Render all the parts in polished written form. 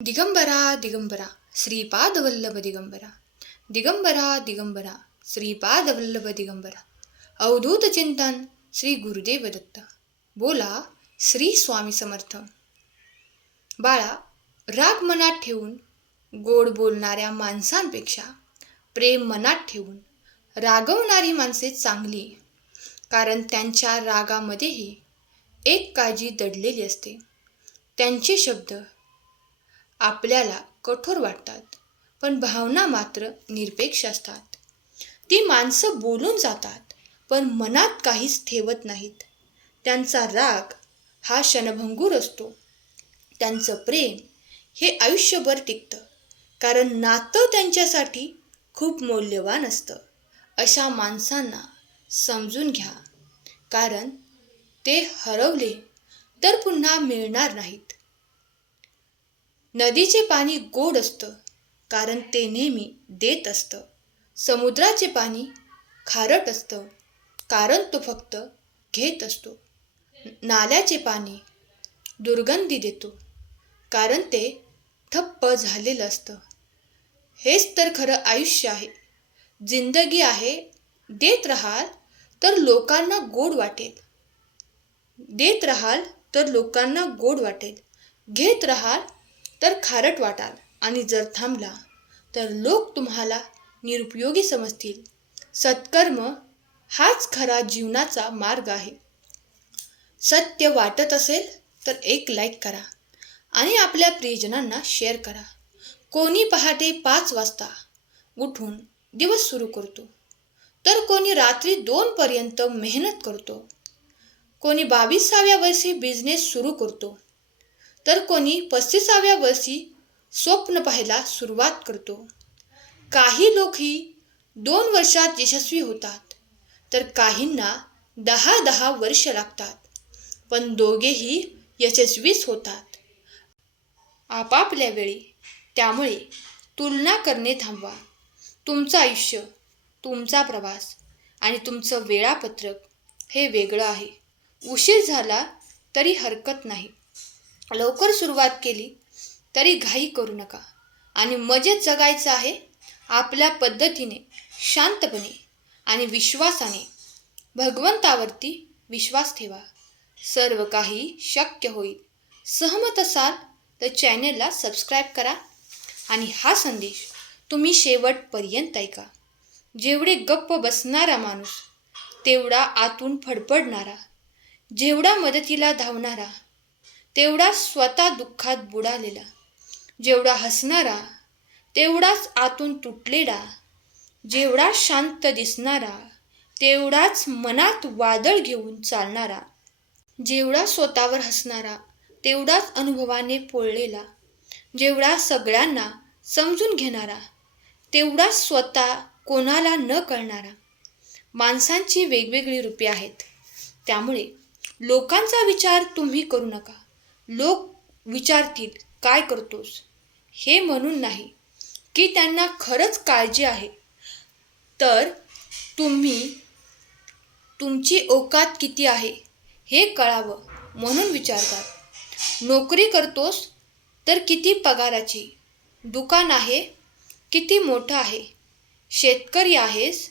दिगंबरा दिगंबरा श्रीपादवल्लभ दिगंबरा दिगंबरा दिगंबरा श्रीपादवल्लभ दिगंबरा अवधूत चिंतन श्री गुरुदेव दत्त. बोला श्री स्वामी समर्थ. बाळा, राग मनात ठेवून गोड बोलणाऱ्या माणसांपेक्षा प्रेम मनात ठेवून रागवणारी माणसे चांगली, कारण त्यांच्या रागामध्येही एक काळजी दडलेली असते. त्यांचे शब्द आपल्याला कठोर वाटतात, पण भावना मात्र निरपेक्ष असतात. ती माणसं बोलून जातात, पण मनात काहीच ठेवत नाहीत. त्यांचा राग हा क्षणभंगूर असतो. त्यांचं प्रेम हे आयुष्यभर टिकतं, कारण नातं त्यांच्यासाठी खूप मौल्यवान असतं. अशा माणसांना समजून घ्या, कारण ते हरवले तर पुन्हा मिळणार नाहीत. नदीचे पाणी गोड असतं, कारण ते नेहमी देत असतं. समुद्राचे पाणी खारट असतं, कारण तो फक्त घेत असतो. नाल्याचे पाणी दुर्गंधी देतो, कारण ते ठप्प झालेलं असतं. हेच तर खरं आयुष्य आहे, जिंदगी आहे. देत राहाल तर लोकांना गोड वाटेल. देत राहाल तर लोकांना गोड वाटेल. घेत राहाल तर खारट वाटाल, आणि जर थांबला तर लोक तुम्हाला निरुपयोगी समजतील. सत्कर्म हाच खरा जीवनाचा मार्ग आहे. सत्य वाटत असेल तर एक लाईक करा आणि आपल्या प्रियजनांना शेअर करा. कोणी पहाटे 5 वाजता उठून दिवस सुरू करतो, तर कोणी रात्री 2 पर्यंत मेहनत करतो. कोणी 22व्या वर्षी बिझनेस सुरू करतो, तर कोणी 35व्या वर्षी स्वप्न पाहायला सुरुवात करतो. काही लोकही 2 वर्षात यशस्वी होतात, तर काहींना 10-10 वर्ष लागतात, पण दोघेही यशस्वीच होतात आपापल्या वेळी. त्यामुळे तुलना करणे थांबवा. तुमचं आयुष्य, तुमचा प्रवास आणि तुमचं वेळापत्रक हे वेगळं आहे. उशीर झाला तरी हरकत नाही. लवकर सुरुवात केली तरी घाई करू नका, आणि मजेत जगायचं आहे आपल्या पद्धतीने, शांतपणे आणि विश्वासाने. भगवंतावरती विश्वास ठेवा, सर्व काही शक्य होईल. सहमत असाल तर चॅनेलला सबस्क्राईब करा आणि हा संदेश तुम्ही शेवटपर्यंत ऐका. जेवढे गप्प बसणारा माणूस, तेवढा आतून फडफडणारा. जेवढा मदतीला धावणारा, तेवढा स्वतः दुःखात बुडालेला. जेवढा हसणारा, तेवढाच आतून तुटलेला. जेवढा शांत दिसणारा, तेवढाच मनात वादळ घेऊन चालणारा. जेवढा स्वतःवर हसणारा, तेवढाच अनुभवाने पोळलेला. जेवढा सगळ्यांना समजून घेणारा, तेवढा स्वतः कोणाला न कळणारा. माणसांची वेगवेगळी रूपे आहेत, त्यामुळे लोकांचा विचार तुम्ही करू नका. लोक विचारतील काय करतोस, हे म्हणून नाही की त्यांना खरंच काळजी आहे, तर तुमची औकात किती आहे हे कळावं म्हणून विचारतात. नोकरी करतोस तर किती पगाराची, दुकान आहे किती मोठं आहे, शेतकरी आहेस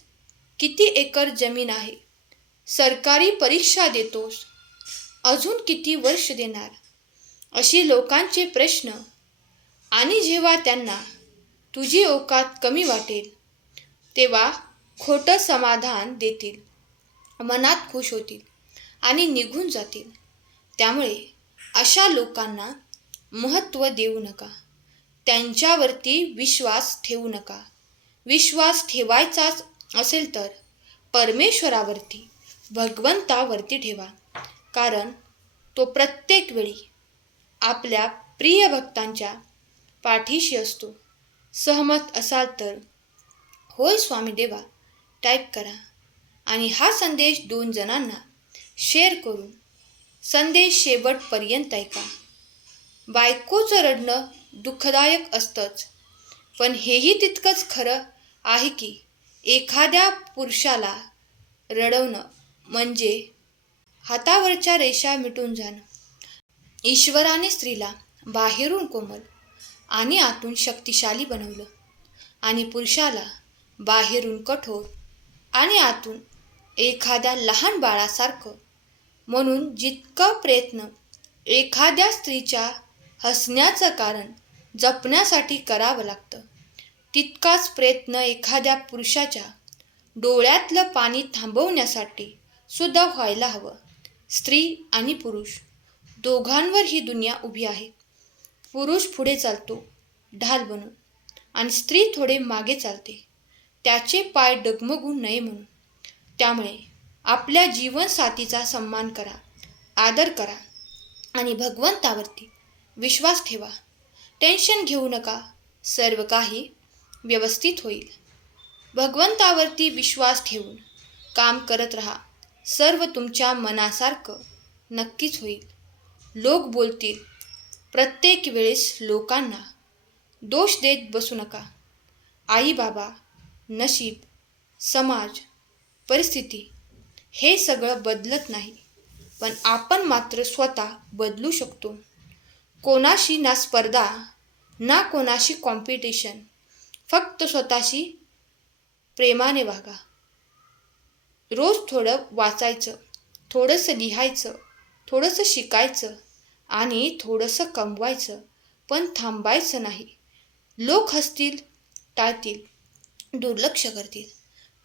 किती एकर जमीन आहे, सरकारी परीक्षा देतोस अजून किती वर्ष देणार, अशी लोकांचे प्रश्न. आणि जेव्हा त्यांना तुझी औकात कमी वाटेल, तेव्हा खोटं समाधान देतील, मनात खुश होतील आणि निघून जातील. त्यामुळे अशा लोकांना महत्त्व देऊ नका. त्यांच्यावरती विश्वास ठेवू नका. विश्वास ठेवायचाच असेल तर परमेश्वरावरती, भगवंतावरती ठेवा, कारण तो प्रत्येक वेळी आपल्या प्रिय भक्तांच्या पाठीशी असतो. सहमत असाल तर होय स्वामी देवा टाईप करा आणि हा संदेश 2 जणांना शेअर करून संदेश शेवटपर्यंत ऐका. बायकोचं रडणं दुःखदायक असतंच, पण हेही तितकंच खरं आहे की एखाद्या पुरुषाला रडवणं म्हणजे हातावरच्या रेषा मिटून जाणं. ईश्वराने स्त्रीला बाहेरून कोमल आणि आतून शक्तिशाली बनवलं आणि पुरुषाला बाहेरून कठोर आणि आतून एखाद्या लहान बाळासारखं. म्हणून जितका प्रयत्न एखाद्या स्त्रीच्या हसण्याचं कारण जपण्यासाठी करावं लागतं, तितकाच प्रयत्न एखाद्या पुरुषाच्या डोळ्यातलं पाणी थांबवण्यासाठी सुद्धा व्हायला हवं. स्त्री आणि पुरुष दोघांवर ही दुनिया उभी आहे. पुरुष पुढे चालतो ढाल बनून आणि स्त्री थोडे मागे चालते त्याचे पाय डगमगू नये म्हणून. त्यामुळे आपल्या जीवनसाथीचा सन्मान करा, आदर करा आणि भगवंतावरती विश्वास ठेवा. टेन्शन घेऊ नका, सर्व काही व्यवस्थित होईल. भगवंतावरती विश्वास ठेवून काम करत राहा. सर्व तुमच्या मनासारखं नक्कीच होईल. लोक बोलतील, प्रत्येक वेळेस लोकांना दोष देत बसू नका. आई बाबा, नशीब, समाज, परिस्थिती हे सगळं बदलत नाही, पण आपण मात्र स्वतः बदलू शकतो. कोणाशी ना स्पर्धा ना कोणाशी कॉम्पिटिशन, फक्त स्वतःशी प्रेमाने वागा. रोज थोडं वाचायचं, थोडंसं लिहायचं, थोडंसं शिकायचं आणि थोडंसं कमवायचं, पण थांबायचं नाही. लोक हसतील, टाळतील, दुर्लक्ष करतील,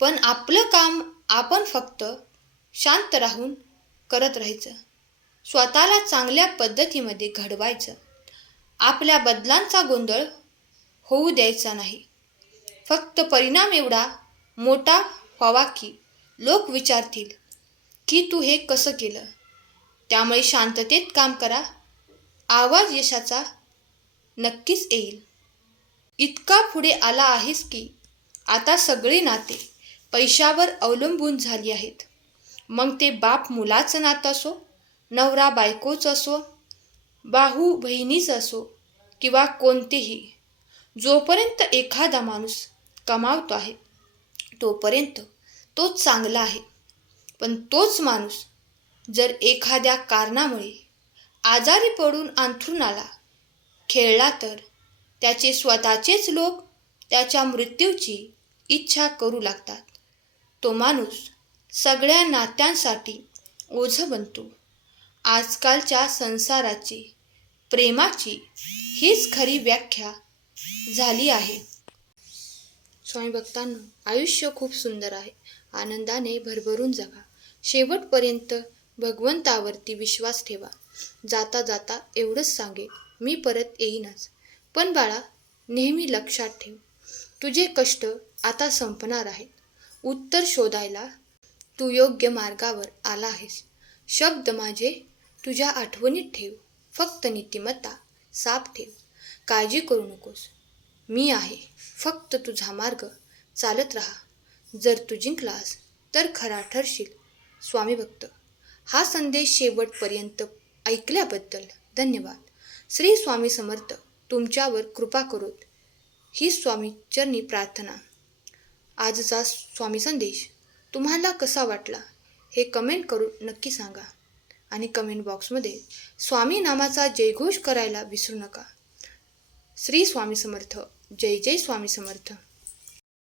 पण आपलं काम आपण फक्त शांत राहून करत राहायचं. स्वतःला चांगल्या पद्धतीमध्ये घडवायचं. आपल्या बदलांचा गोंधळ होऊ द्यायचा नाही. फक्त परिणाम एवढा मोठा व्हावा की लोक विचारतील की तू हे कसं केलं. त्यामुळे शांततेत काम करा. आवाज यशाचा नक्कीच येईल. इतका पुढे आला आहेस की आता सगळे नाते पैशावर अवलंबून झाली आहेत. मग ते बाप मुलाचं नातं असो, नवरा बायकोचं असो, भाऊ बहिणीचं असो किंवा कोणतेही. जोपर्यंत एखादा माणूस कमावतो आहे तोपर्यंत तो चांगला आहे. पण तोच माणूस जर एखाद्या कारणामुळे आजारी पडून अंथरुणाला खेळला तर त्याचे स्वतःचेच लोक त्याच्या मृत्यूची इच्छा करू लागतात. तो माणूस सगळ्या नात्यांसाठी ओझं बनतो. आजकालच्या संसाराची, प्रेमाची हीच खरी व्याख्या झाली आहे. स्वामी भक्तांनो, आयुष्य खूप सुंदर आहे. आनंदाने भरभरून जगा. शेवटपर्यंत भगवंतावरती विश्वास ठेवा. जाता जाता एवढंच सांगेन, मी परत येईनच. पण बाळा, नेहमी लक्षात ठेव, तुझे कष्ट आता संपणार आहेत. उत्तर शोधायला तू योग्य मार्गावर आला आहेस. शब्द माझे तुझ्या आठवणीत ठेव. फक्त नीतिमत्ता साफ ठेव. काळजी करू नकोस, मी आहे. फक्त तुझा मार्ग चालत राहा. जर तू जिंकलास तर खरा ठरशील स्वामी भक्त. हा संदेश शेवटपर्यंत ऐकल्याबद्दल धन्यवाद. श्री स्वामी समर्थ तुमच्यावर कृपा करोत, ही स्वामी चरणी प्रार्थना. आजचा स्वामी संदेश तुम्हाला कसा वाटला हे कमेंट करून नक्की सांगा आणि कमेंट बॉक्समध्ये स्वामी नामाचा जयघोष करायला विसरू नका. श्री स्वामी समर्थ. जय जय स्वामी समर्थ.